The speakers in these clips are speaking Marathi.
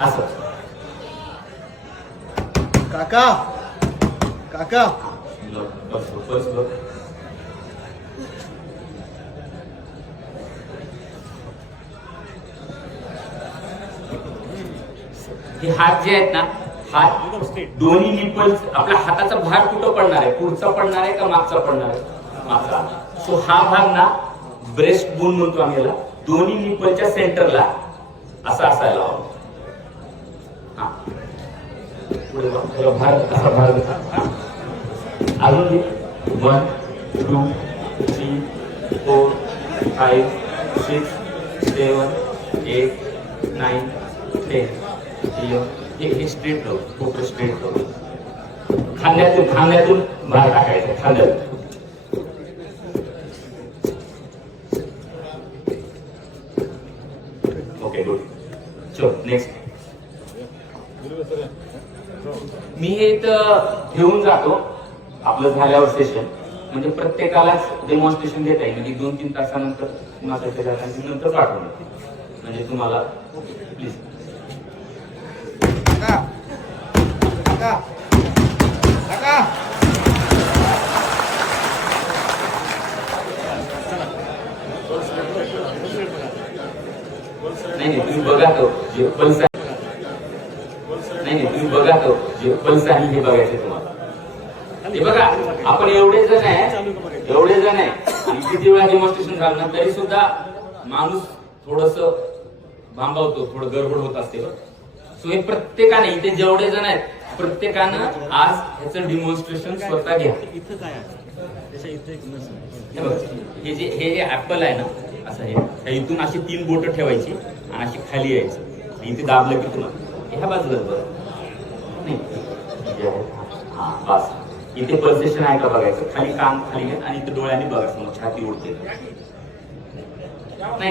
असं. काका काका बस बस बस. हे हात जे आहेत ना, हात दोन्ही निपल्स, आपल्या हाताचा भाग कुठं पडणार आहे, पुढचा पडणार आहे का मागचा पडणार आहे, मागचा. सो हा भाग ना ब्रेस्ट बोन म्हणतो आम्ही याला. दोन्ही निपलच्या सेंटरला असा असायला हवा. हा पुढे भार असा भार. अजून 1 2 3 4 5 6 7 8 9 10. हे स्ट्रेट ठेव, फोटो स्ट्रेट ठेव. खांद्यातून भार टाकायचा, खांद्यातून. Okay good. चल नेक्स्ट. मी हे इथं घेऊन जातो आपलं झाल्यावर सेशन, म्हणजे प्रत्येकालाच डेमॉन्स्ट्रेशन देता येईल. म्हणजे 2-3 तासानंतर नंतर पाठवून देते, म्हणजे तुम्हाला. प्लीज नाही तुम्ही बघा तो जे पल्स आहे. नाही तुम्ही बघा तो जे पल्स आहे हे बघायचं तुम्हाला. हे बघा आपण एवढे जण आहे आणि किती वेळा डेमॉन्स्ट्रेशन झालं ना तरी सुद्धा माणूस थोडस भांबावतो, थोडं गडबड होत असते. सो हे प्रत्येकाने, इथे जेवढे जण आहेत प्रत्येकानं आज ह्याचं डेमॉन्स्ट्रेशन स्वतः घ्या. हे जे ऍपल आहे ना, असं हे इथून अशी 3 बोटं ठेवायची आणि अशी खाली यायचं. इथे दाबलं की तुला ह्या बाजूला बरं हा बस. इथे पल्सेशन आहे का बघायचं. खाली कान खाली घ्या आणि इथे डोळ्याने बघा, समोर छाती उडते. नाही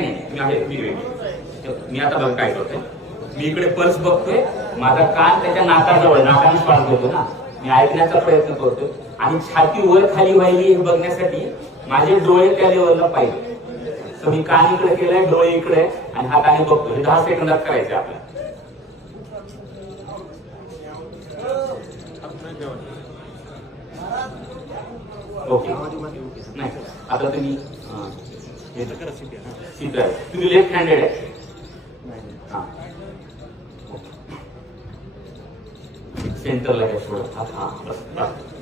मी आता बघ काय करतोय. मी इकडे पल्स बघतोय, माझा कान त्याच्या नाकाजवळ, नाकाने श्वास घेतो ना, मी ऐकण्याचा प्रयत्न करतोय. आणि छाती वर खाली व्हायली हे बघण्यासाठी माझे डोळे त्या लेवलला पाहिजे. तर मी कान इकडे केलंय, डोळे इकडे आणि हाताने बघतोय. 10 सेकंदात करायचे आपल्याला. ओके नाही आता तुम्ही तुम्ही लेफ्ट हँडेड आहे. हा सेंटरला घ्या थोडं. हा बस.